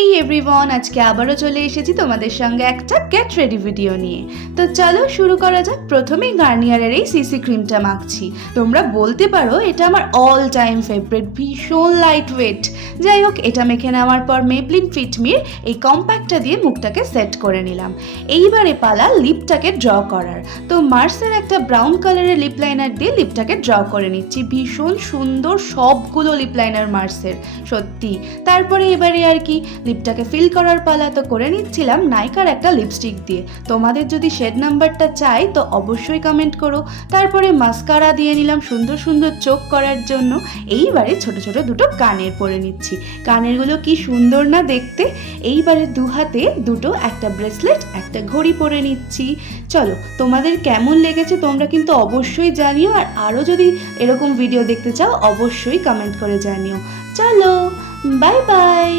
হেই everyone, আজকে আবারও চলে এসেছি তোমাদের সঙ্গে একটা গেট রেডি ভিডিও নিয়ে। তো চলো শুরু করা যাক। প্রথমেই গার্নিয়ারের এই সিসি ক্রিমটা মাখছি। তোমরা বলতে পারো এটা আমার অল টাইম ফেভারিট, ভীষণ লাইট ওয়েট। যাই হোক, এটা মেখে নেওয়ার পর মেবলিন ফিটমির এই কম্প্যাক্টটা দিয়ে মুখটাকে সেট করে নিলাম। এইবারে পালা লিপটাকে ড্র করার। তো মার্সের একটা ব্রাউন কালারের লিপ লাইনার দিয়ে লিপটাকে ড্র করে নিচ্ছি। ভীষণ সুন্দর সবগুলো লিপ লাইনার মার্সের, সত্যি। তারপরে এবারে আর কি লিপটাকে ফিল করার পালা। তো করে নিচ্ছিলাম নাইকার একটা লিপস্টিক দিয়ে। তোমাদের যদি শেড নাম্বারটা চাই তো অবশ্যই কমেন্ট করো। তারপরে মাস্কারা দিয়ে নিলাম সুন্দর সুন্দর চোখ করার জন্য। এইবারে ছোট ছোট দুটো কানের পরে নিচ্ছি। কানেরগুলো কি সুন্দর না দেখতে। এইবারে দু হাতে দুটো, একটা ব্রেসলেট একটা ঘড়ি পরে নিচ্ছি। চলো, তোমাদের কেমন লেগেছে তোমরা কিন্তু অবশ্যই জানিও। আর আরও যদি এরকম ভিডিও দেখতে চাও অবশ্যই কমেন্ট করে জানিও। চলো, বাই বাই।